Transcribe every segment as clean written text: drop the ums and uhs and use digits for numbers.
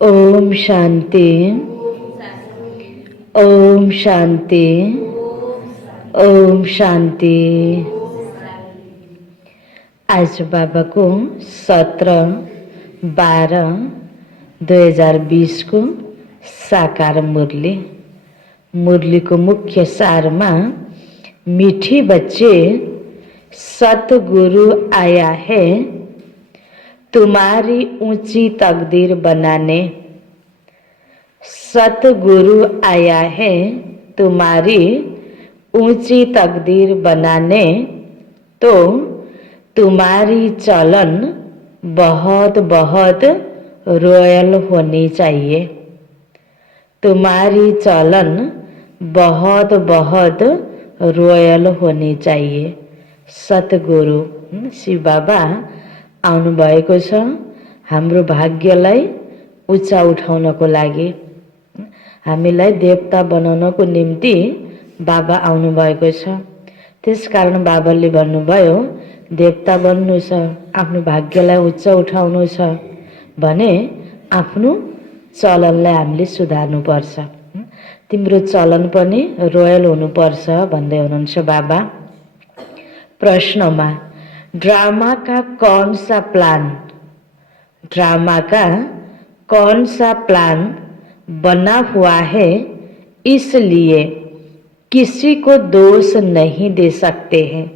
ओम शांति। ओम शांति। ओम शांति। आज बाबा को 17/12/2020 को साकार मुरली। मुरली को मुख्य सार में मीठी बच्चे, सतगुरु आया है तुम्हारी ऊंची तकदीर बनाने। सतगुरु आया है तुम्हारी ऊंची तकदीर बनाने, तो तुम्हारी चलन बहुत बहुत रॉयल होनी चाहिए। तुम्हारी चलन बहुत बहुत रॉयल होनी चाहिए। सतगुरु शिव बाबा आउनुभएको छ हाम्रो भाग्यलाई उच्चा उठाउनको लागि, हामीलाई देवता बनाउनको निम्ति बाबा आउनुभएको छ। त्यसकारण बाबाले भन्नुभयो देवता बन्नु छ, आफ्नो भाग्यलाई उच्च उठाउनु छ भने आफ्नो चलनलाई हामीले सुधार्नुपर्छ। तिम्रो चलन पनि रोयल हुनुपर्छ भन्दै हुनुहुन्छ बाबा। प्रश्नमा ड्रामा का कौन सा प्लान, ड्रामा का कौन सा प्लान बना हुआ है, इसलिए किसी को दोष नहीं दे सकते हैं।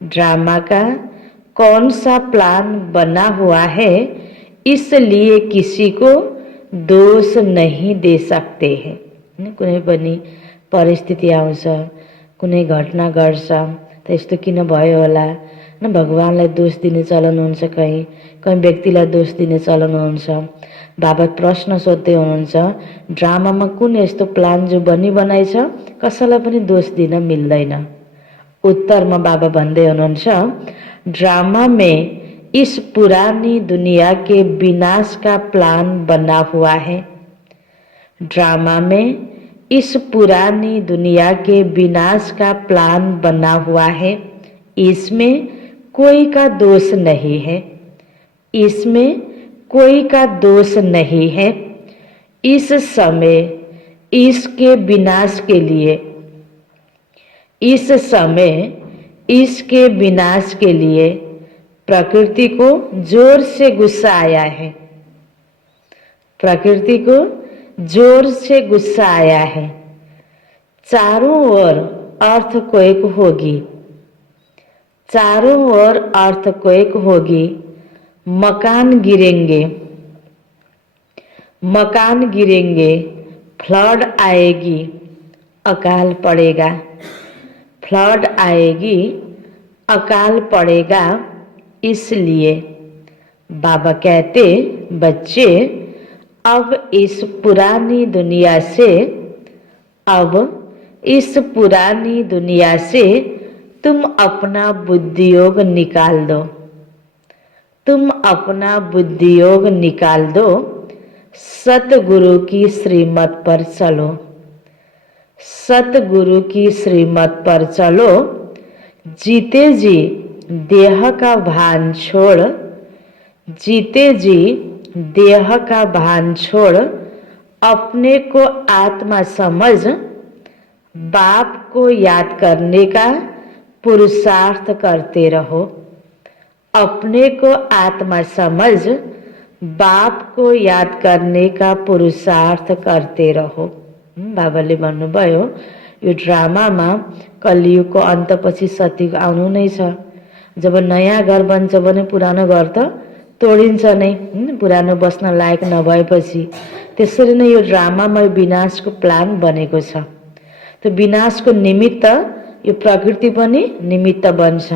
ड्रामा का कौन सा प्लान बना हुआ है, इसलिए किसी को दोष नहीं दे सकते हैं। कुनै पनि परिस्थिति आउँछ, कुनै घटना घट्छ त यस्तो किन भयो होला, न भगवानलाई दोष दिने चलन हुन्छ, कहीँ व्यक्तिलाई दोष दिने चलन हुन्छ। बाबा प्रश्न सोध्दै हुनुहुन्छ ड्रामामा कुन यस्तो प्लान जो बनाइ छ कसैलाई पनि दोष दिन मिल्दैन। उत्तरमा बाबा भन्दै हुनुहुन्छ ड्रामा में इस पुरानी दुनिया के विनाश का प्लान बना हुआ है। ड्रामा में इस पुरानी दुनिया के विनाश का प्लान बना हुआ है। इसमें कोई का दोष नहीं है, इसमें कोई का दोष नहीं है। इस समय इसके विनाश के लिए, इस समय इसके विनाश के लिए प्रकृति को जोर से गुस्सा आया है। प्रकृति को जोर से गुस्सा आया है। चारों ओर अर्थक्वेक होगी, चारों ओर अर्थक्वेक होगी। मकान गिरेंगे, मकान गिरेंगे। फ्लड आएगी, अकाल पड़ेगा। फ्लड आएगी, अकाल पड़ेगा। इसलिए बाबा कहते बच्चे अब इस पुरानी दुनिया से, अब इस पुरानी दुनिया से तुम अपना बुद्धियोग निकाल दो, तुम अपना बुद्धियोग निकाल दो। सतगुरु की श्रीमत पर चलो, सतगुरु की श्रीमत पर चलो। जीते जी देह का भान छोड़, जीते जी देह का भान छोड़, अपने को आत्मा समझ, बाप को याद करने का पुरुषार्थ करते रहो। अपने को आत्मा समझ, बाप को याद करने का पुरुषार्थ करते रहो। बाबाले भन्नुभयो यो ड्रामामा कलियुगको अन्तपछि सतीको आउनु नै छ। जब नयाँ घर बन्छ भने पुरानो घर त तोडिन्छ नै, पुरानो बस्न लायक नभएपछि। त्यसरी नै यो ड्रामामा विनाशको प्लान बनेको छ। त विनाशको निमित्त यो प्रकृति पनि निमित्त बन्छ।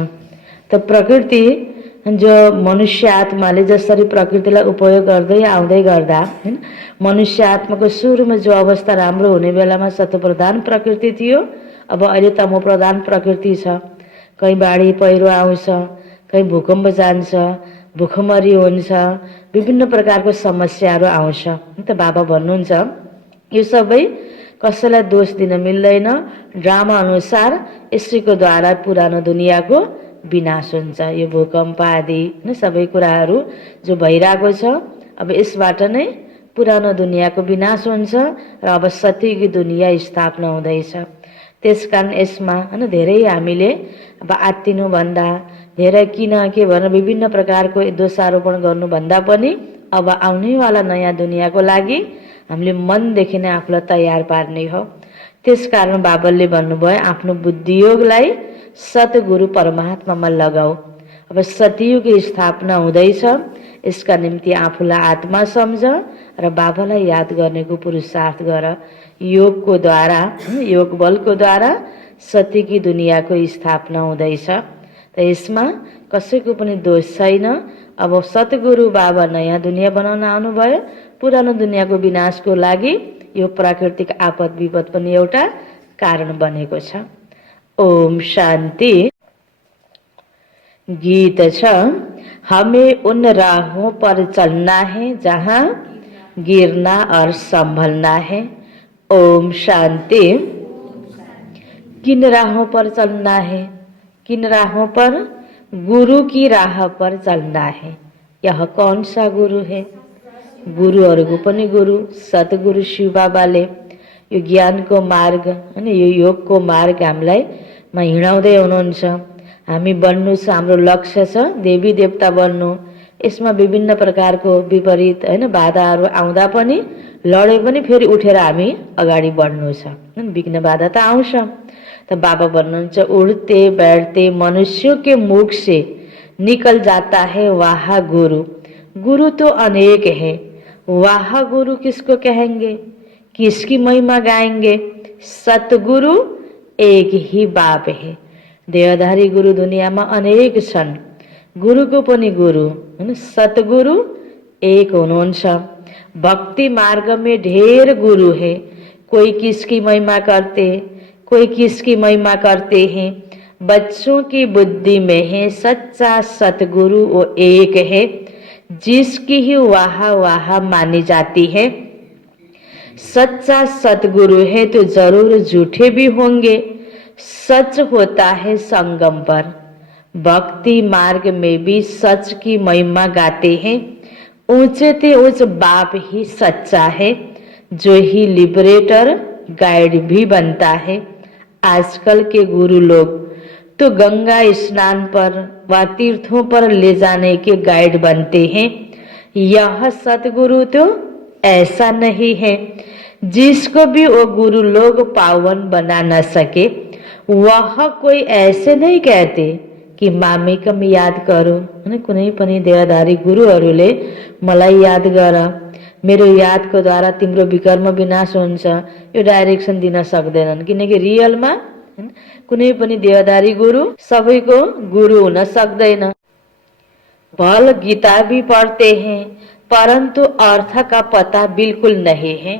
त प्रकृति जो मनुष्य आत्माले जसरी प्रकृतिलाई उपयोग गर्दै आउँदै गर्दा मनुष्य आत्माको सुरुमा जो अवस्था राम्रो हुने बेलामा सतोप्रधान प्रकृति थियो, अब अहिले तमोप्रधान प्रकृति छ। कहीँ बाढी पहिरो आउँछ, कहीँ भूकम्प जान्छ, भूखमरी हुन्छ, विभिन्न प्रकारको समस्याहरू आउँछ। त बाबा भन्नुहुन्छ यो सबै कसैलाई दोष दिन मिल्दैन। ड्रामा अनुसार यसैको द्वारा पुरानो दुनियाँको विनाश हुन्छ। यो भूकम्प आदि सबै कुराहरू जो भइरहेको छ अब यसबाट नै पुरानो दुनियाँको विनाश हुन्छ र अब सत्ययुगी दुनियाँ स्थापना हुँदैछ। त्यसकारण यसमा हैन धेरै हामीले अब आत्तिनुभन्दा धेरै किन के भनेर विभिन्न प्रकारको दोषारोपण गर्नुभन्दा पनि अब आउनेवाला नयाँ दुनियाँको लागि हामीले मनदेखि नै आफूलाई तयार पार्ने हो। त्यसकारण बाबलले भन्नुभयो आफ्नो बुद्धियोगलाई सतगुरु परमात्मामा लगाऊ। अब सतयुग स्थापना हुँदैछ, यसका निम्ति आफूलाई आत्मा सम्झ र बाबालाई याद गर्नेको पुरुषार्थ गर। योगको द्वारा योग बलको द्वारा सत्यकी दुनियाँको स्थापना हुँदैछ। त यसमा कसैको पनि दोष छैन। अब सतगुरु बाबा नयाँ दुनियाँ बनाउन आउनुभयो। पुरानो दुनियाँको विनाशको लागि यो प्राकृतिक आपद विपद पनि एउटा कारण बनेको छ। ओम शान्ति। गीत छ, हमें उन राहों पर चलना है जहाँ गिरना और संभलना है। ओम शांति। किन राहों पर चलना है? किन राहों पर? गुरु की राह पर चलना है। यह कौन सा गुरु है? गुरुहरूको पनि गुरु सतगुरु शिव बाबाले यो ज्ञानको मार्ग अनि यो योगको मार्ग हामीलाई हिँडाउँदै हुनुहुन्छ। हामी बन्नु छ, हाम्रो लक्ष्य छ देवी देवता बन्नु। यसमा विभिन्न प्रकारको विपरीत हैन बाधाहरू आउँदा पनि लडे पनि फेरि उठेर हामी अगाडि बढ्नु छ। विघ्न बाधा त आउँछ। त बाबा भन्नुहुन्छ, उड़ते बैठते मनुष्यों के मुख से निकल जाता है वाह गुरु। गुरु तो अनेक है, वाह गुरु किसको कहेंगे? किसकी महिमा गाएंगे? सतगुरु एक ही बाप है। देहधारी गुरु दुनियाँमा अनेक छन्। गुरुको पनि गुरु हैन सतगुरु एक हुनुहुन्छ। भक्ति मार्ग में ढेर गुरु है, कोई किसकी महिमा करते, कोई किसकी महिमा करते हैं। बच्चों की बुद्धि में है सच्चा सतगुरु वो एक है, जिसकी ही वाह वाह मानी जाती है। सच्चा सतगुरु है तो जरूर झूठे भी होंगे, सच होता है संगम पर। भक्ति मार्ग में भी सच की महिमा गाते हैं। ऊंचे ते ऊंच बाप ही सच्चा है, जो ही लिबरेटर गाइड भी बनता है। आजकल के गुरु लोग तो गंगा स्नान पर व तीर्थों पर ले जाने के गाइड बनते हैं। यह सतगुरु तो ऐसा नहीं है, जिसको भी वो गुरु लोग पावन बना न सके। वह कोई ऐसे नहीं कहते कि मामेकम याद करो हैन। कुनै पनि देहधारी गुरुहरूले मलाई याद गर, मेरो यादको द्वारा तिम्रो विकर्म विनाश हुन्छ, यो डाइरेक्सन दिन सक्दैनन्। किनकि रियलमा कुनै पनि देहधारी गुरु सबैको गुरु हुन सक्दैन। भल गीता भी पढ़ते हैं, परंतु अर्थ का पता बिल्कुल नहीं है।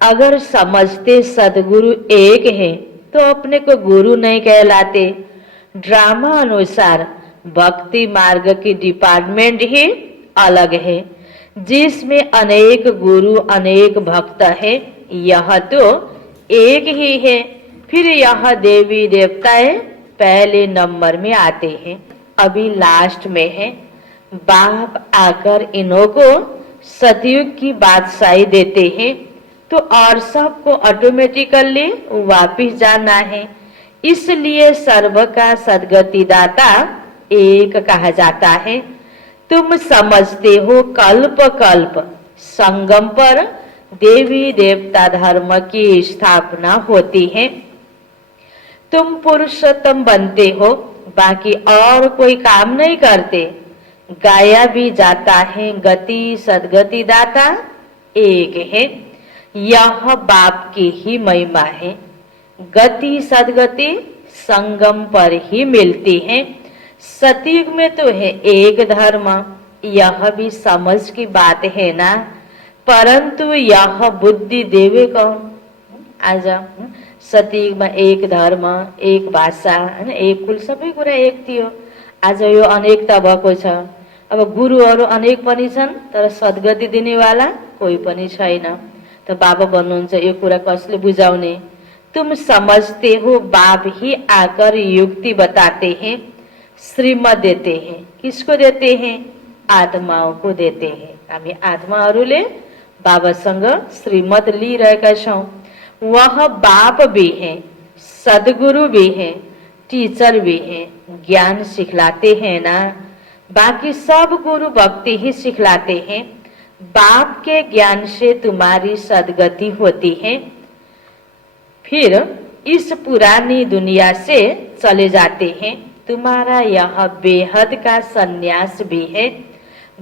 अगर समझते सदगुरु एक है तो अपने को गुरु नहीं कहलाते। ड्रामा अनुसार भक्ति मार्ग की डिपार्टमेंट ही अलग है, जिसमें अनेक गुरु अनेक भक्त है। यह तो एक ही है। फिर यह देवी देवताएं पहले नंबर में आते हैं, अभी लास्ट में है। बाप आकर इन्हों को सतयुग की बादशाही देते हैं, तो और सबको ऑटोमेटिकली वापिस जाना है। इसलिए सर्व का सदगति दाता एक कहा जाता है। तुम समझते हो कल्प कल्प संगम पर देवी देवता धर्म की स्थापना होती है। तुम पुरुषोत्तम बनते हो, बाकी और कोई काम नहीं करते। गाया भी जाता है गति सदगति दाता एक है। यह बाप की ही महिमा है। गति सदगति संगम पर ही मिलती है। सतयुग में तो है एक धर्म, यह भी समझ की बात है ना। परंतु यह बुद्धि देवे कौन? आज सतयुग में एक धर्म, एक भाषा हैन, एक कुल सबै कुरा एक थियो। आज यो अनेकता भएको छ। अब गुरुहरू अनेक पनि छन्, तर सद्गति दिनेवाला कोही पनि छैन। तो बाबा भन्नुहुन्छ यो कुरा कसले बुझाउने? तुम समझते हो बाप ही आकर युक्ति बताते हैं, श्रीमत देते हैं। किसको देते हैं? आत्माओं को देते हैं। हामी आत्माहरूले बाबासँग श्रीमत लिइरहेका छौँ। वह बाप भी हैं, सदगुरु भी हैं, टीचर भी हैं, ज्ञान सिखलाते हैं ना। बाकी सब गुरु भक्ति ही सिखलाते हैं। बाप के ज्ञान से तुम्हारी सदगति होती है, फिर इस पुरानी दुनिया से चले जाते हैं। तुम्हारा यह बेहद का संन्यास भी है।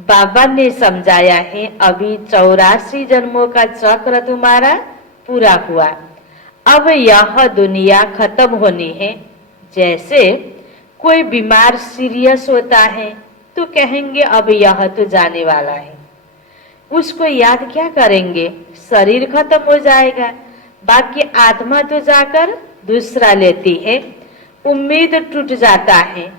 बाबा ने समझाया है, अभी 84 जन्मों का चक्र तुम्हारा पूरा हुआ, अब यह दुनिया खत्म होनी है। जैसे कोई बीमार सीरियस होता है तो कहेंगे अब यह तो जाने वाला है, उसको याद क्या करेंगे, शरीर खत्म हो जाएगा, बाकी आत्मा तो जाकर दूसरा लेती है। उम्मीद टूट जाता है।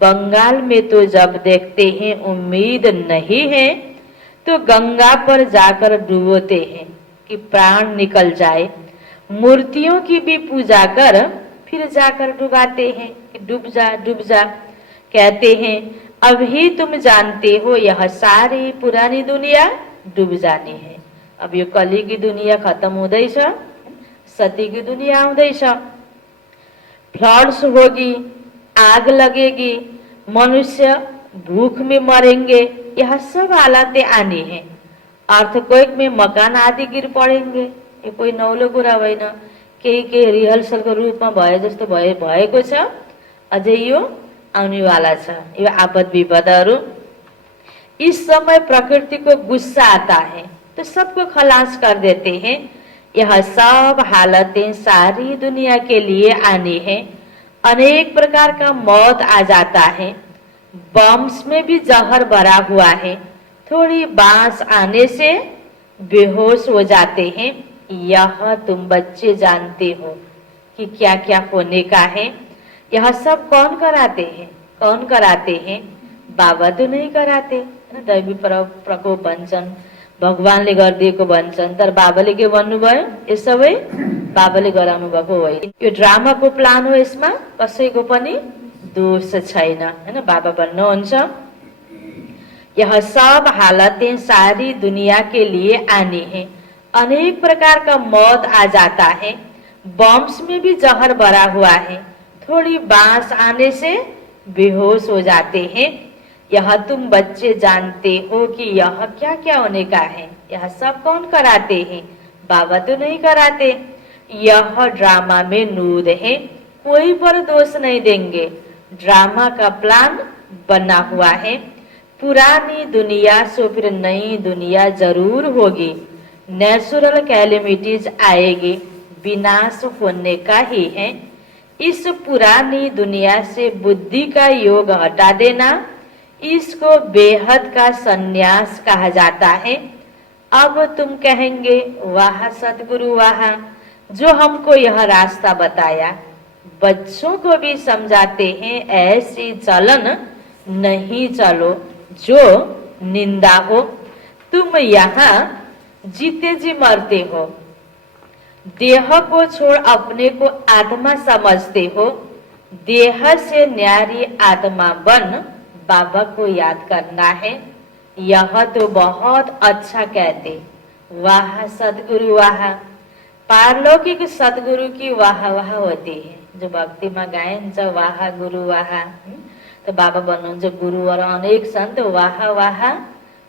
बंगाल में तो जब देखते हैं उम्मीद नहीं है तो गंगा पर जाकर डुबोते हैं कि प्राण निकल जाए। मूर्तियों की भी पूजा कर फिर जाकर डुबाते हैं कि डूब जा डूब जा। कहते हैं अभी तुम जानते हो यह सारी पुरानी दुनिया डूब जानी है। अब यो कली की दुनिया खत्म हुँदैछ, सती की दुनिया आउँदैछ। फ्लड्स होगी, आग लगेगी, मनुष्य भूख में मरेंगे, यह सब हालतें आनी है। अर्थक्वेक में मकान आदि गिर पड़ेंगे, ये कोई नौलो कुरा होइन। केही रिहर्सलको रूपमा भए जस्तो भएको छ, अझै यो आउनेवाला छ, यो आपद विपदहरू। इस समय प्रकृति को गुस्सा आता है तो सबको खलास कर देते हैं। यह सब हालतें सारी दुनिया के लिए आनी है। अनेक प्रकार का मौत आ जाता है। बम्स में भी जहर भरा हुआ है। थोड़ी बांस आने से बेहोश हो जाते हैं। यह तुम बच्चे जानते हो कि क्या क्या होने का है। यह सब कौन कराते हैं, कौन कराते हैं? बाबा तो नहीं कराते। दैवी प्रकोप भन्छन्, भगवानले गरिदिएको भन्छन्, तर बाबाले के भन्नुभयो? यो सबै बाबाले गराउनु भएको होइन। यो ड्रामाको प्लान हो, यसमा कसैको पनि दोष छैन हैन। बाबा भन्नुहुन्छ यह सब हालतें सारी दुनिया के लिए आनी है। अनेक प्रकार का मौत आ जाता है। बम्स में भी जहर भरा हुआ है। थोड़ी बांस आने से बेहोश हो जाते हैं। यह तुम बच्चे जानते हो कि यह क्या क्या होने का है। यह सब कौन कराते हैं? बाबा तो नहीं कराते। यह ड्रामा में नूद है, कोई पर दोष नहीं देंगे। ड्रामा का प्लान बना हुआ है। पुरानी दुनिया से फिर नई दुनिया जरूर होगी। नेचुरल कैलेमिटीज आएगी, विनाश होने का ही है। इस पुरानी दुनिया से बुद्धि का योग हटा देना, इसको बेहद का संन्यास कहा जाता है। अब तुम कहेंगे वाह सतगुरु वाह, जो हमको यह रास्ता बताया। बच्चों को भी समझाते हैं ऐसी चलन नहीं चलो जो निंदा हो। तुम यहाँ जीते जी मरते हो। देह को छोड़ अपने को आत्मा समझते हो। देह से न्यारी आत्मा बन बाबा को याद करना है। यह तो बहुत अच्छा कहते, वाह सदगुरु वाह। पारलौकिक सदगुरु की वाह वाह होती है। जो भक्ति में गाइन्छ वाह गुरु वाह, तो बाबा भन्नुहुन्छ गुरुहरू अनेक छन्, तो वाह वाह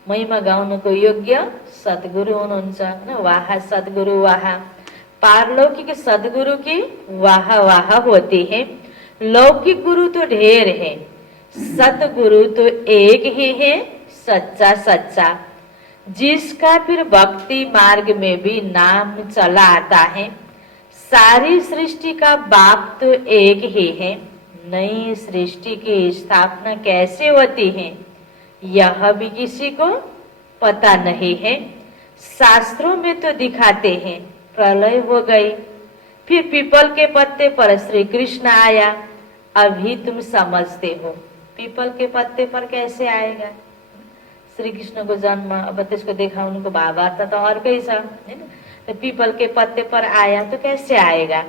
महिमा गाउनको योग्य सदगुरु हुनुहुन्छ। वाह सदगुरु वाह। पारलौकिक सदगुरु की वाह वाह होती है। लौकिक गुरु तो ढेर है, सतगुरु तो एक ही है, सच्चा सच्चा, जिसका फिर भक्ति मार्ग में भी नाम चला आता है। सारी सृष्टि का बाप तो एक ही है। नई सृष्टि की स्थापना कैसे होती है यह भी किसी को पता नहीं है। शास्त्रों में तो दिखाते हैं प्रलय हो गई, फिर पीपल के पत्ते पर श्री कृष्ण आया। अभी तुम समझते हो पीपल के पत्ते पर कैसे आएगा श्री कृष्ण को जन्म। अब त्यसको देखाउनुको भावार्थ तो अर्कै छ हैन। तो पीपल के पत्ते पर आया तो कैसे आएगा?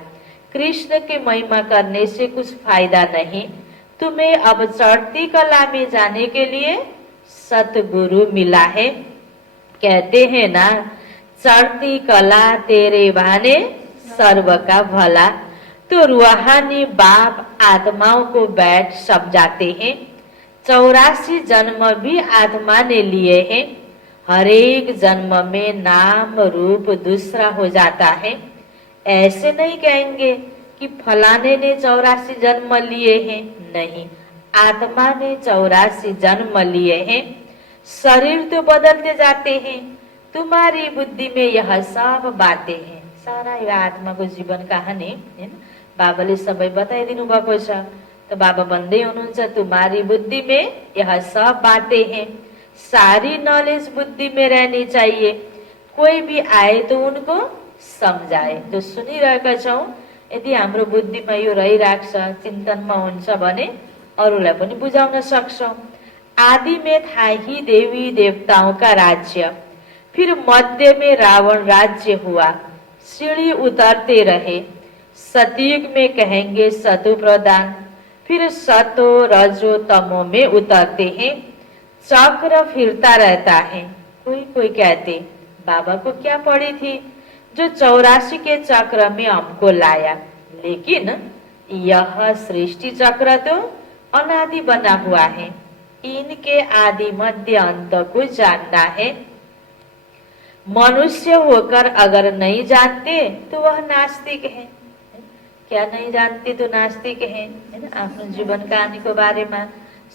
कृष्ण की महिमा करने से कुछ फायदा नहीं। तुम्हें अब चढ़ती कला में जाने के लिए सतगुरु मिला है। कहते हैं ना, चढ़ती कला तेरे बहाने सर्व का भला। तो रूहानी बाप आत्माओं को बैठ सब जाते हैं। 84 जन्म भी आत्मा ने लिए हैं। हर एक जन्म में नाम रूप दूसरा हो जाता है। ऐसे नहीं कहेंगे कि फलाने ने 84 जन्म लिए हैं, नहीं, आत्मा ने 84 जन्म लिए हैं। शरीर तो बदलते जाते हैं। तुम्हारी बुद्धि में यह सब बातें हैं। सारा यो आत्माको जीवन कहानी हैन बाबाले सबै बताइदिनु भएको छ। तो बाबा भन्दै हुनुहुन्छ, तुम्हारी बुद्धि में यह सब बातें हैं। सारी नॉलेज बुद्धि में रहनी चाहिए। कोई भी आए तो उनको समझाए। तो सुनिरहेका छौं, यदि हाम्रो बुद्धिमा यो रहिरहेको छ, चिन्तनमा हुन्छ भने अरूलाई पनि बुझाउन सक्छौं। आदि में था ही देवी देवताओं का राज्य, फिर मध्य में रावण राज्य हुआ। सीढ़ी उतरते रहे। सतयुग में कहेंगे सतु प्रधान, फिर सतो रजो तमो में उतरते हैं। चक्र फिरता रहता है। कोई कोई कहते, बाबा को क्या पड़ी थी जो 84 के चक्र में हमको लाया। लेकिन यह सृष्टि चक्र तो अनादि बना हुआ है। इनके आदि मध्य अंत को जानना है। मनुष्य होकर अगर नहीं जानते तो वह नास्तिक है। क्या नहीं जानते तो नास्तिक है ना। आफ्नो जीवन कहानीको बारेमा,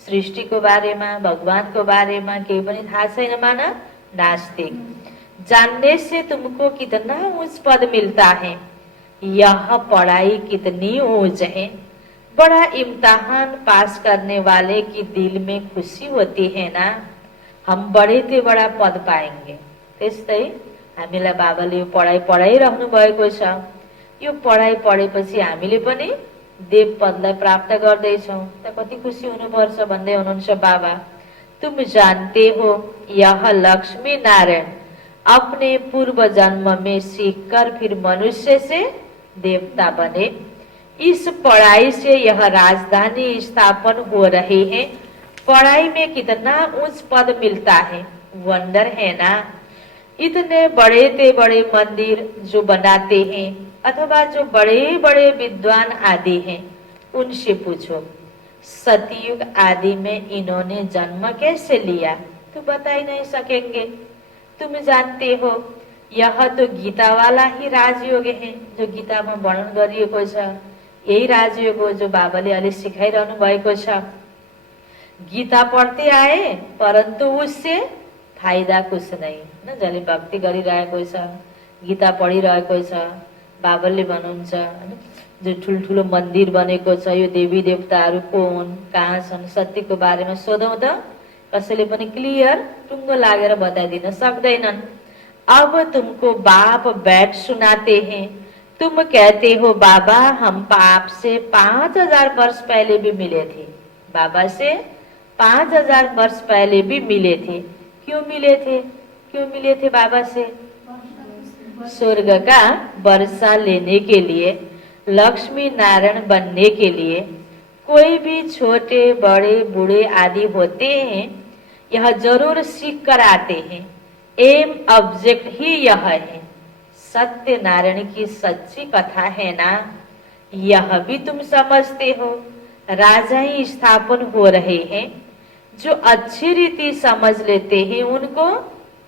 सृष्टिको बारेमा, भगवानको बारेमा केही पनि थाहा छैन माना नास्तिक। जानने से तुमको कितना ऊंच पद मिलता है। यह पढ़ाई कितनी ऊंच है। बड़ा इम्तिहान पास करने वाले की दिल में खुशी होती है ना, हम बड़े ते बड़ा पद पाएंगे। त्यस्तै हामीलाई बाबाले यो पढाइ पढाइरहनु भएको छ। यो पढाइ पढेपछि हामीले पनि देव पदलाई प्राप्त गर्दैछौं। त कति खुसी हुनुपर्छ भन्दै हुनुहुन्छ बाबा। तुम जानते हो यह लक्ष्मी नारायण अपने पूर्व जन्म में सीखकर फिर मनुष्य से देवता बने। इस पढ़ाई से यह राजधानी स्थापन हो रही है। पढ़ाई में कितना उच्च पद मिलता है, वंडर है ना। इतने बड़े ते बड़े मंदिर जो बनाते हैं अथवा जो बड़े बड़े विद्वान आदि हैं, उनसे पूछो सतयुग आदि में इन्होंने जन्म कैसे लिया, तो बता ही नहीं सकेंगे। तुम जानते हो यह तो गीता वाला ही राजयोग है जो गीता में वर्णन गरिएको छ। यही राजयोग हो जो बाबाले अहिले सिकाइरहनु भएको छ। गीता पढ्दै आए परन्तु उससे फाइदा कुछ नहीं न। जसले भक्ति गरिरहेको छ, गीता पढिरहेको छ, बाबाले भन्नुहुन्छ जो ठुल्ठुलो मन्दिर बनेको छ, यो देवी देवताहरू को हुन्, कहाँ छन्, सत्यको बारेमा सोधौं त कसैले पनि क्लियर टुङ्गो लागेर बताइदिन सक्दैनन्। अब तुमको बाप बैठ सुनाते हैं। तुम कहते हो बाबा हम पाप से 5000 वर्ष पहले भी मिले थे। बाबा से 5000 वर्ष पहले भी मिले थे। क्यों मिले थे? क्यों मिले थे बाबा से? स्वर्ग का वर्षा लेने के लिए, लक्ष्मी नारायण बनने के लिए। कोई भी छोटे बड़े बूढ़े आदि होते हैं, यह जरूर सीख कर आते हैं। एम ऑब्जेक्ट ही यह है। सत्य नारायण की सच्ची कथा है ना, यह भी तुम समझते हो। राजा ही स्थापन हो रहे हैं। जो अच्छी रीति समझ लेते हैं उनको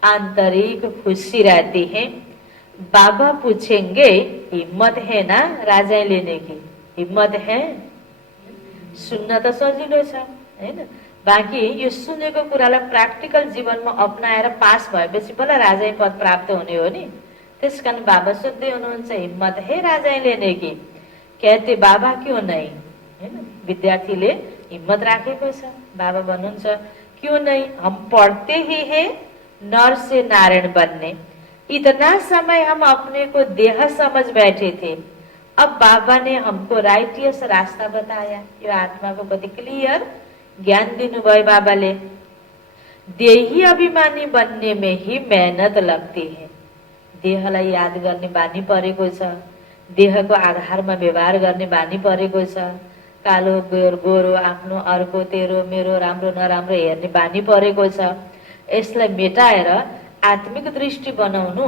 आंतरिक खुशी रहती है। बाबा पूछेंगे हिम्मत है ना राजा लेने की? हिम्मत है? सुन्न त सजिलो छ हैन, बाँकी यो सुनेको कुरालाई प्र्याक्टिकल जीवनमा अपनाएर पास भएपछि बल्ल राजा पद प्राप्त हुने हो नि। त्यसकारण बाबा सोध्दै हुनुहुन्छ हिम्मत है राजा लेने की? कहते बाबा क्यों नहीं हैन। विद्यार्थीले हिम्मत राखेको छ। बाबा भन्नुहुन्छ क्यों नहीं, हम पढ़ते ही हैं नर से नारायण बनने। इतना समय हम अपने को देह समझ बैठे थे। अब बाबा ने हमको राइटियस रास्ता बताया। यो आत्मा को कति क्लियर ज्ञान दिनुभयो बाबाले। देही अभिमानी बनने में ही मेहनत लगती है। देहलाई याद गर्ने बानी परेको छ। देहको आधारमा व्यवहार गर्ने बानी परेको छ। कालो गोरो आफ्नो अर्को तेरो मेरो राम्रो नराम्रो हेर्ने बानी परेको छ। यसलाई मेटाएर आत्मिक दृष्टि बनाउनु,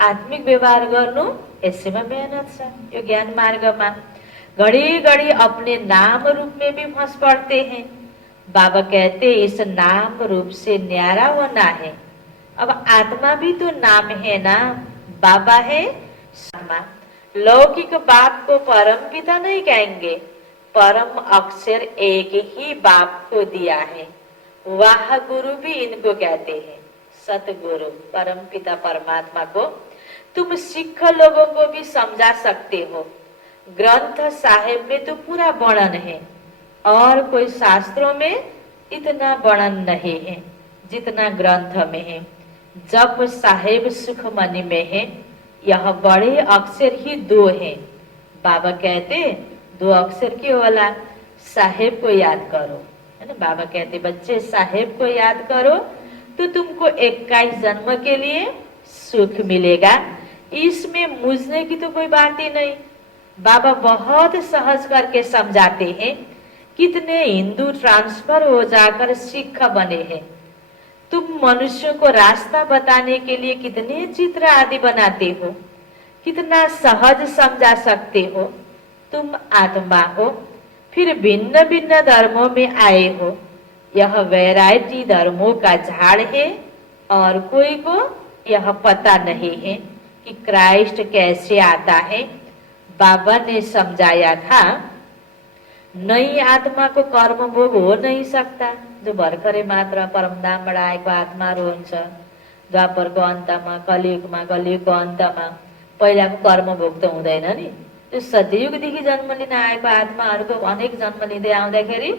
आत्मिक व्यवहार गर्नु, यसैमा मेहनत छ। यो ज्ञान मार्गमा घड़ी घड़ी अपने नाम रूप में भी फंस पड़ते हैं। बाबा कहते इस नाम रूप से न्यारा होना है। अब आत्मा भी तो नाम है ना, बाबा है आत्मा। लौकिक बाप को परम पिता नहीं कहेंगे, परम अक्षर एक ही बाप को दिया है, वाह गुरु भी इनको कहते हैं, सतगुरु परम पिता परमात्मा को। तुम सिख लोगों को भी समझा सकते हो। ग्रंथ साहिब में तो पूरा वर्णन है और कोई शास्त्रों में इतना वर्णन नहीं है जितना ग्रंथ में है। जप साहिब सुखमणि में है, यह बड़े अक्षर ही 2 हैं। बाबा कहते 2 अक्षर की वाला साहेब को याद करो, है ना। बाबा कहते बच्चे साहेब को याद करो तो तुमको 21 जन्म के लिए सुख मिलेगा। इसमें मुझने की तो कोई बात ही नहीं। बाबा बहुत सहज करके समझाते हैं। कितने हिंदू ट्रांसफर हो जाकर सिख बने हैं। तुम मनुष्यों को रास्ता बताने के लिए कितने चित्र आदि बनाते हो, कितना सहज समझा सकते हो। तुम आत्मा हो, फिर भिन्न भिन्न धर्मों में आए हो। यह वैरायटी धर्मों का झाड़ है और कोई को यह पता नहीं है कि क्राइस्ट कैसे आता है। बाबा ने समझाया था नई आत्मा को कर्म भोग हो नहीं सकता। जो भर्खरै मात्र परमधामबाट आएको आत्माहरू हुन्छ, द्वापरको अन्तमा, कलियुगको अन्तमा पहिलाको कर्म भोग त हुँदैन नि। त्यो सतयुगदेखि जन्म लिन आएको आत्माहरूको अनेक जन्म लिँदै आउँदाखेरि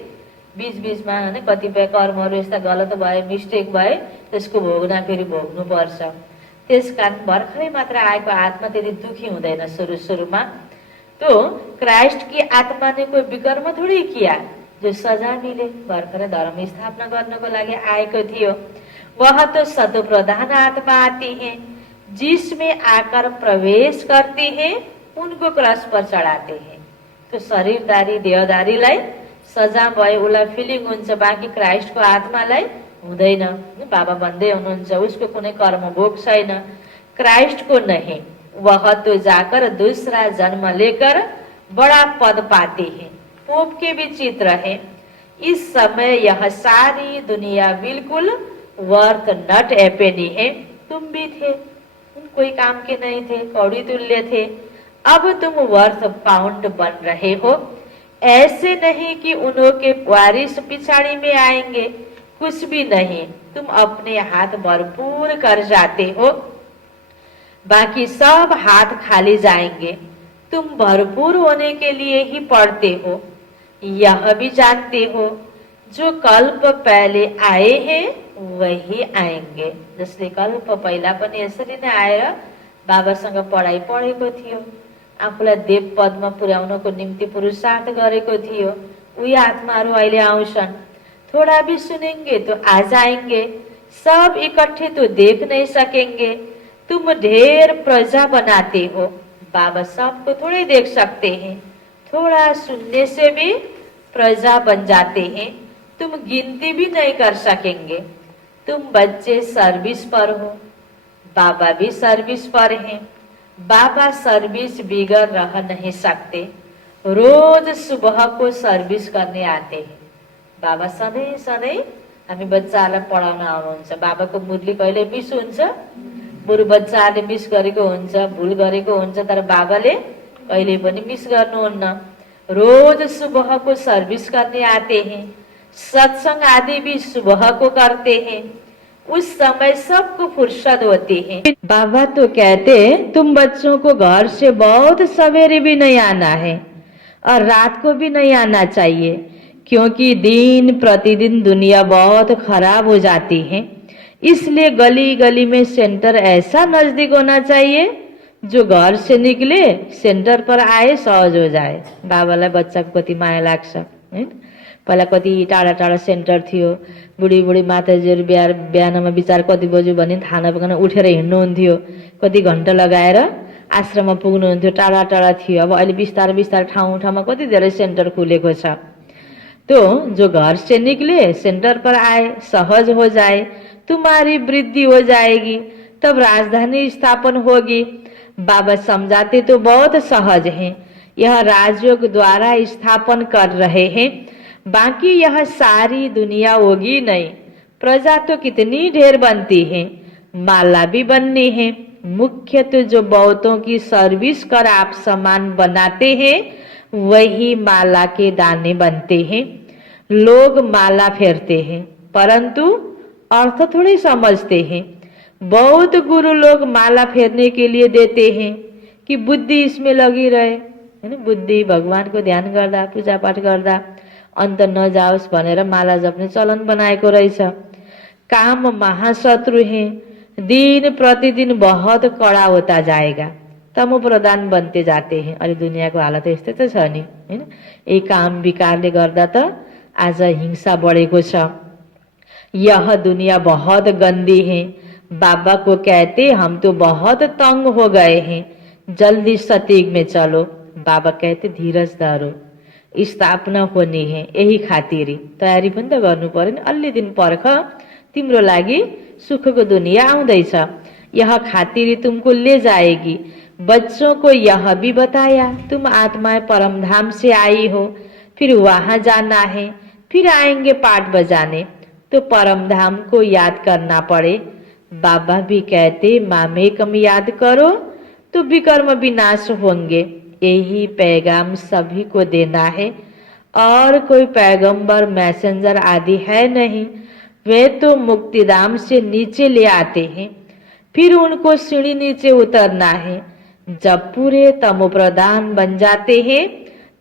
बीच-बीचमा हैन कतिपय कर्महरू यस्ता गलत भए, मिस्टेक भए, त्यसको भोग्न फेरि भोग्नु पर्छ। त्यसकारण भर्खरै मात्र आएको आत्मा त्यति दुखी हुँदैन सुरुमा। तो क्राइस्ट की आत्मा ने कोई विकर्म थोड़ी किया जो सजा मिले। भर्खरै धर्म स्थापना गर्नको लागि आएको थियो। वह तो सतो प्रधान आत्मा आती है, जिसमें आकर प्रवेश करते हैं उनको क्रस पर चढ़ाते हैं। तो शरीरधारी देहधारीलाई सजा भए उसलाई फिलिङ हुन्छ, बाँकी क्राइस्टको आत्मालाई हुँदैन। बाबा भन्दै हुनुहुन्छ उसको कुनै कर्म भोग छैन, क्राइस्टको नहीं। वह तो जाकर दूसरा जन्म लेकर बड़ा पद पाते हैं। पोप के भी चित्र है। इस समय यह सारी दुनिया बिल्कुल वर्थ नट एपेनी है। तुम भी थे, तुम कोई काम के नहीं थे, कौड़ी तुल्य थे। अब तुम वर्थ पाउंड बन रहे हो। ऐसे नहीं कि उनके वारिस पिछाड़ी में आएंगे, कुछ भी नहीं। तुम अपने हाथ भरपूर कर जाते हो, बाकी सब हाथ खाली जाएंगे। तुम भरपूर होने के लिए ही पढ़ते हो, यह भी जानते हो जो कल्प पहले आए हैं वही आएंगे। जसले कल्प पहिला पनि यसरी नै आएर बाबासँग पढाइ पढेको थियो, आफूलाई देव पदमा पुर्याउनको निम्ति पुरुषार्थ गरेको थियो, उही आत्माहरू अहिले आउँछन्। थोड़ा भी सुनेंगे तो आ जाएंगे, सब इकट्ठे तो देख नहीं सकेंगे। तुम ढेर प्रजा बनाते हो, बाबा सबको थोड़े देख सकते हैं, थोड़ा सुनने से भी प्रजा बन जाते हैं। तुम गिनती भी नहीं कर सकेंगे। तुम बच्चे सर्विस पर हो, बाबा भी सर्विस पर हैं। बाबा सर्विस बिगड़ रह नहीं सकते, रोज सुबह को सर्विस करने आते हैं। बाबा सधैँ सधैँ हामी बच्चाहरूलाई पढाउन आउनुहुन्छ। बाबाको मुरली कहिले मिस हुन्छ, बरु बच्चाहरूले मिस गरेको हुन्छ, भुल गरेको हुन्छ, तर बाबाले कहिले पनि मिस गर्नुहुन्न। रोज सुबह को सर्विस करने आते हैं, सत्संग आदि भी सुबह को करते हैं। उस समय सबको फुर्सत होती है। बाबा तो कहते तुम बच्चों को घर से बहुत सवेरे भी नहीं आना है और रात को भी नहीं आना चाहिए, क्योंकि दिन प्रतिदिन दुनिया बहुत खराब हो जाती है। इसलिए गली गली में सेंटर ऐसा नजदीक होना चाहिए जो घर से निकले सेंटर पर आए सहज हो जाए। बाबालाई बच्चाको कति माया लाग्छ हैन। पहिला कति टाढा टाढा सेन्टर थियो, बुढी बुढी माताजीहरू बिहानमा विचार कति बज्यो भने थाहा नपाइकन उठेर हिँड्नुहुन्थ्यो, कति घन्टा लगाएर आश्रममा पुग्नुहुन्थ्यो, टाढा टाढा थियो। अब अहिले बिस्तारै बिस्तारै ठाउँ ठाउँमा कति धेरै सेन्टर खुलेको छ। तो जो घर से निकले सेंटर पर आए सहज हो जाए, तुम्हारी वृद्धि हो जाएगी, तब राजधानी स्थापन होगी। बाबा समझाते तो बहुत सहज हैं, यह राजयोग द्वारा स्थापन कर रहे हैं, बाकी यह सारी दुनिया होगी नहीं। प्रजा तो कितनी ढेर बनती है, माला भी बननी है। मुख्य तो जो बहुतों की सर्विस कर आप सामान बनाते हैं, वही माला के दाने बनते हैं। लोग माला फेरते हैं, परंतु अर्थ थोड़ी समझते हैं। बहुत गुरु लोग माला फेरने के लिए देते हैं कि बुद्धि इसमें लगी रहे, है ना, बुद्धि भगवान को ध्यान गर्दा पूजा पाठ गर्दा अन्त नजाओस् भनेर माला जप्ने चलन बनाएको रहेछ। काम महाशत्रु है, दिन प्रतिदिन बहुत कड़ा होता जाएगा, तमो प्रधान बनते जाते हैं। अहिले दुनियाँको हालत यस्तै त छ नि, हैन। यही काम विकारले गर्दा त आज हिंसा बढेको छ। यह दुनिया बहुत गंदी है। बाबा को कहते हम तो बहुत तंग हो गए हैं, जल्दी सतयुग में चलो। बाबा कहते धीरज धरो, स्थापना होनी है, यही खातिरी तयारी पनि त गर्नु पर्यो नि। अलि दिन पर्ख, तिम्रो लागि सुखको दुनिया आउँदैछ। यह खातिरी तुमको ले जाएगी। बच्चों को यह भी बताया तुम आत्माएं परम धाम से आई हो, फिर वहां जाना है, फिर आएंगे पाठ बजाने, तो परम धाम को याद करना पड़े। बाबा भी कहते मामेकम याद करो तो विकर्म विनाश होंगे। यही पैगाम सभी को देना है, और कोई पैगंबर मैसेंजर आदि है नहीं। वे तो मुक्तिधाम से नीचे ले आते हैं, फिर उनको सीढ़ी नीचे उतरना है। जब पूरे तमोप्रधान बन जाते हैं,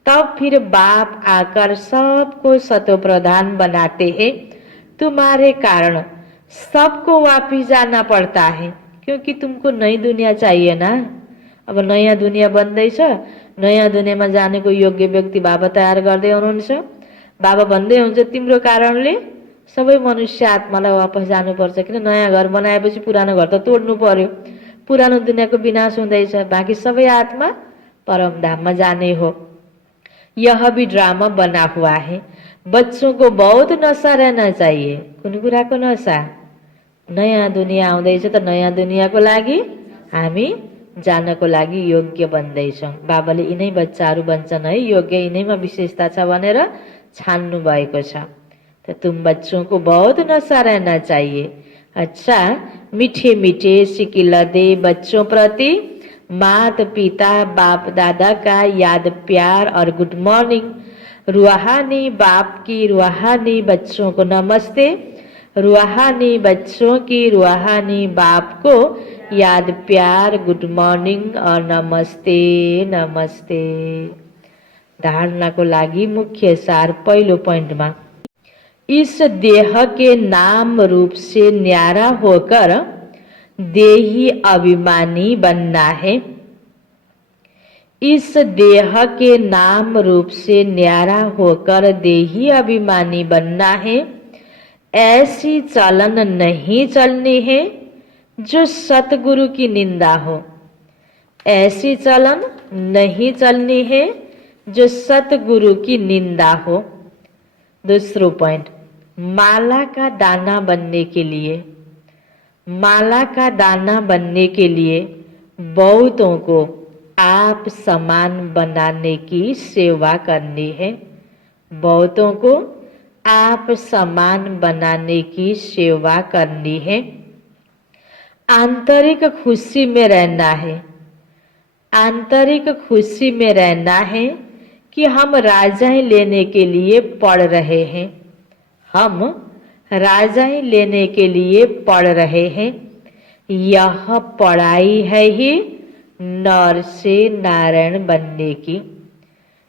तब फिर बाप आकर सबको सतोप्रधान बनाते हैं। तुम्हारे कारण सबको वापिस जाना पड़ता है, क्योंकि तुमको नई दुनिया चाहिए ना। अब नयाँ दुनिया बन्दैछ, नयाँ दुनियाँमा जानेको योग्य व्यक्ति बाबा तयार गर्दै हुनुहुन्छ। बाबा भन्दै हुन्छ तिम्रो कारणले सबै मनुष्य आत्मालाई वापस जानुपर्छ, किन नयाँ घर बनाएपछि पुरानो घर त तोड्नु पर्यो। पुरानो दुनियाँको विनाश हुँदैछ, बाँकी सबै आत्मा परम धाममा जाने हो। यह भी ड्रामा बना हुआ है। बच्चों को बहुत नशा रहना चाहिए। कुन कुराको नशा? नयाँ दुनियाँ आउँदैछ त नयाँ दुनियाँको लागि हामी जानको लागि योग्य बन्दैछौँ। बाबाले यिनै बच्चाहरू बन्छन् है, योग्य यिनैमा विशेषता छ भनेर छान्नु भएको छ। तो तुम बच्चों को बहुत नशा रहना चाहिए। अच्छा, मीठे मीठे सिकिलदे बच्चों प्रति माता पिता बाप दादा का याद प्यार और गुड मॉर्निंग। रूहानी बाप की रूहानी बच्चों को नमस्ते, रूहानी बच्चों की रूहानी बाप को याद प्यार गुड मॉर्निंग और नमस्ते नमस्ते। धारणाको लागि मुख्य सार पहिलो पोइन्टमा, इस देह के नाम रूप से न्यारा होकर देही अभिमानी बनना है। इस देह के नाम रूप से न्यारा होकर देही अभिमानी बनना है। ऐसी चलन नहीं चलनी है जो सतगुरु की निंदा हो। ऐसी चलन नहीं चलनी है जो सतगुरु की निंदा हो। दूसरा पॉइंट, माला का दाना बनने के लिए, माला का दाना बनने के लिए बहुतों को आप समान बनाने की सेवा करनी है। बहुतों को आप समान बनाने की सेवा करनी है। आंतरिक खुशी में रहना है। आंतरिक खुशी में रहना है कि हम राजाएं लेने के लिए पढ़ रहे हैं। हम राजाएं लेने के लिए पढ़ रहे हैं। यह पढ़ाई है ही नर से नारायण बनने की।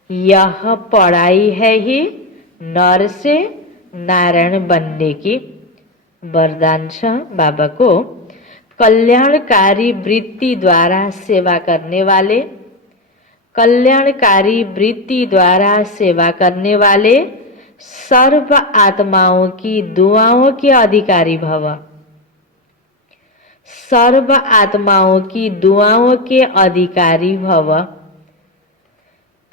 यह पढ़ाई है ही नर से नारायण बनने की। वरदान छ बाबा को, कल्याणकारी वृत्ति द्वारा सेवा करने वाले, कल्याणकारी वृत्ति द्वारा सेवा करने वाले सर्व आत्माओं की दुआओं के अधिकारी भव। सर्व आत्माओं की दुआओं के अधिकारी भव।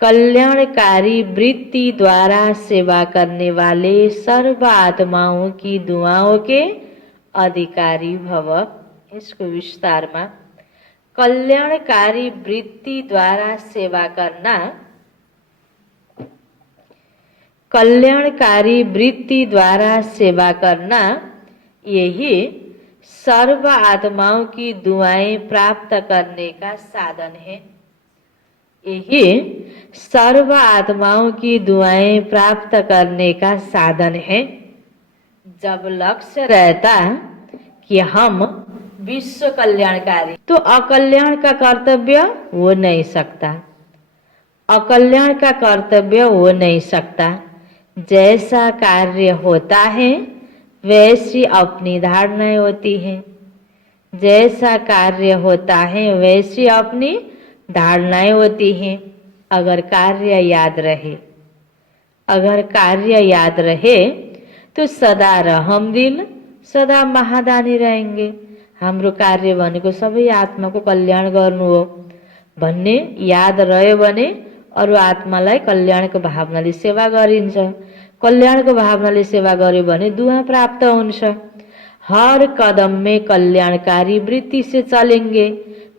कल्याणकारी वृत्ति द्वारा सेवा करने वाले सर्व आत्माओं की दुआओं के अधिकारी भव। इसको विस्तार में कल्याणकारी वृत्ति द्वारा सेवा करना, कल्याणकारी वृत्ति द्वारा सेवा करना यही सर्व आत्माओं की दुआएं प्राप्त करने का साधन है। यही सर्व आत्माओं की दुआएं प्राप्त करने का साधन है। जब लक्ष्य रहता कि हम विश्व कल्याणकारी, तो अकल्याण का कर्तव्य हो नहीं सकता, अकल्याण का कर्तव्य हो नहीं सकता। जैसा कार्य होता है वैसी अपनी धारणाएं होती हैं, जैसा कार्य होता है वैसी अपनी धारणाएं होती हैं। अगर कार्य याद रहे, अगर कार्य याद रहे तो सदा रहमदिल, सदा महादानी रहेंगे। हाम्रो कार्य भनेको सबै आत्माको कल्याण गर्नु हो भन्ने याद रह्यो भने अरू आत्मालाई कल्याणको भावनाले सेवा गरिन्छ। कल्याणको भावनाले सेवा गर्यो भने दुआ प्राप्त हुन्छ। हर कदम में कल्याणकारी वृत्ति से चलेंगे,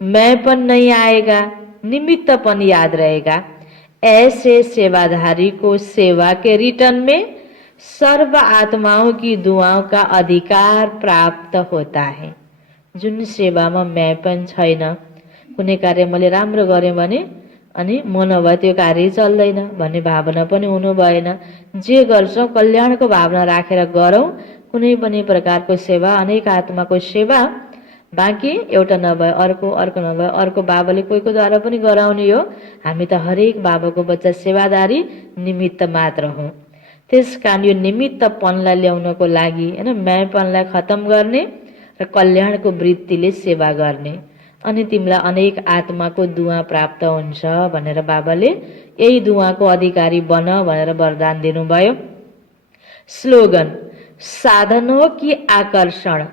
मैंपन नहीं आएगा, निमित्तपन याद रहेगा। ऐसे सेवाधारी को सेवा के रिटर्न में सर्व आत्माओं की दुआओं का अधिकार प्राप्त होता है। जुन सेवामा मैंपन छैन, कुनै कार्य मैले राम्रो गरेँ भने अनि म नभए त्यो कार्य चल्दैन भन्ने भावना पनि हुनु भएन। जे गर्छौँ कल्याणको भावना राखेर गरौँ। कुनै पनि प्रकारको सेवा, अनेक आत्माको सेवा बाँकी एउटा नभए अर्को, अर्को नभए अर्को बाबाले कोहीको द्वारा पनि गराउने हो। हामी त हरेक बाबाको बच्चा सेवादारी निमित्त मात्र हो। त्यसकारण यो निमित्तपनलाई ल्याउनको लागि हैन, म्यापनलाई खत्म गर्ने र कल्याणको वृत्तिले सेवा गर्ने, अनि तिमीलाई अनेक आत्माको दुआ प्राप्त हुन्छ भनेर बाबाले यही दुआको अधिकारी बन भनेर वरदान दिनुभयो। स्लोगन, साधनों की आकर्षण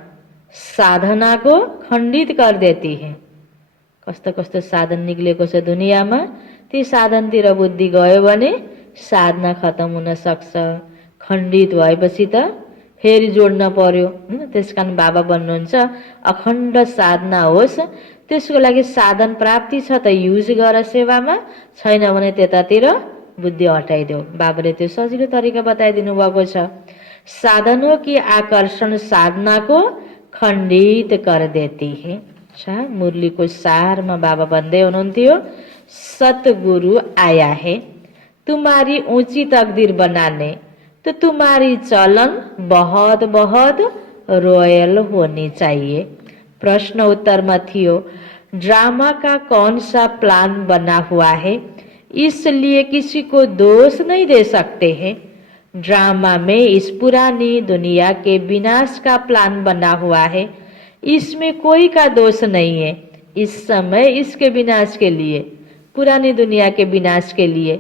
साधना को खण्डित कर देती है। कस्तो कस्तो साधन निक्लेको छ दुनियाँमा, ती साधनतिर बुद्धि गयो भने साधना खत्म हुन सक्छ। खण्डित भएपछि त फेरि जोड्न पर्यो हैन। त्यसकारण बाबा भन्नुहुन्छ अखण्ड साधना होस्, त्यसको लागि साधन प्राप्ति छ त युज गर सेवामा, छैन भने त्यतातिर बुद्धि हटाइदेऊ। बाबाले त्यो सजिलो तरिका बताइदिनु भएको छ। साधनों की आकर्षण साधना को खण्डित कर देती है। मुरली को सार में बाबा भन्दै हुनुहुन्थ्यो, सतगुरु आया है तुम्हारी ऊंची तकदीर बनाने, तो तुम्हारी चलन बहुत बहुत रॉयल होनी चाहिए। प्रश्न उत्तर में थियो, ड्रामा का कौन सा प्लान बना हुआ है, इसलिए किसी को दोष नहीं दे सकते हैं। ड्रामा में इस पुरानी दुनिया के विनाश का प्लान बना हुआ है, इसमें कोई का दोष नहीं है। इस समय इसके विनाश के लिए, पुरानी दुनिया के विनाश के लिए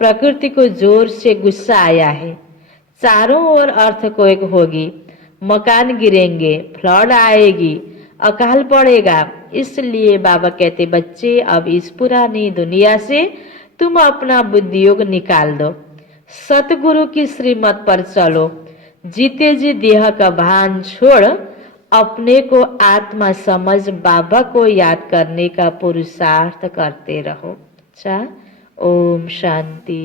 प्रकृति को जोर से गुस्सा आया है। चारों ओर अर्थक्वेक होगी, मकान गिरेंगे, फ्लड आएगी, अकाल पड़ेगा। इसलिए बाबा कहते, बच्चे अब इस पुरानी दुनिया से तुम अपना बुद्धियोग निकाल दो, सतगुरु की श्रीमत पर चलो, जीते जी देह का भान छोड़ अपने को आत्मा समझ बाबा को याद करने का पुरुषार्थ करते रहो। अच्छा, ओम शांति।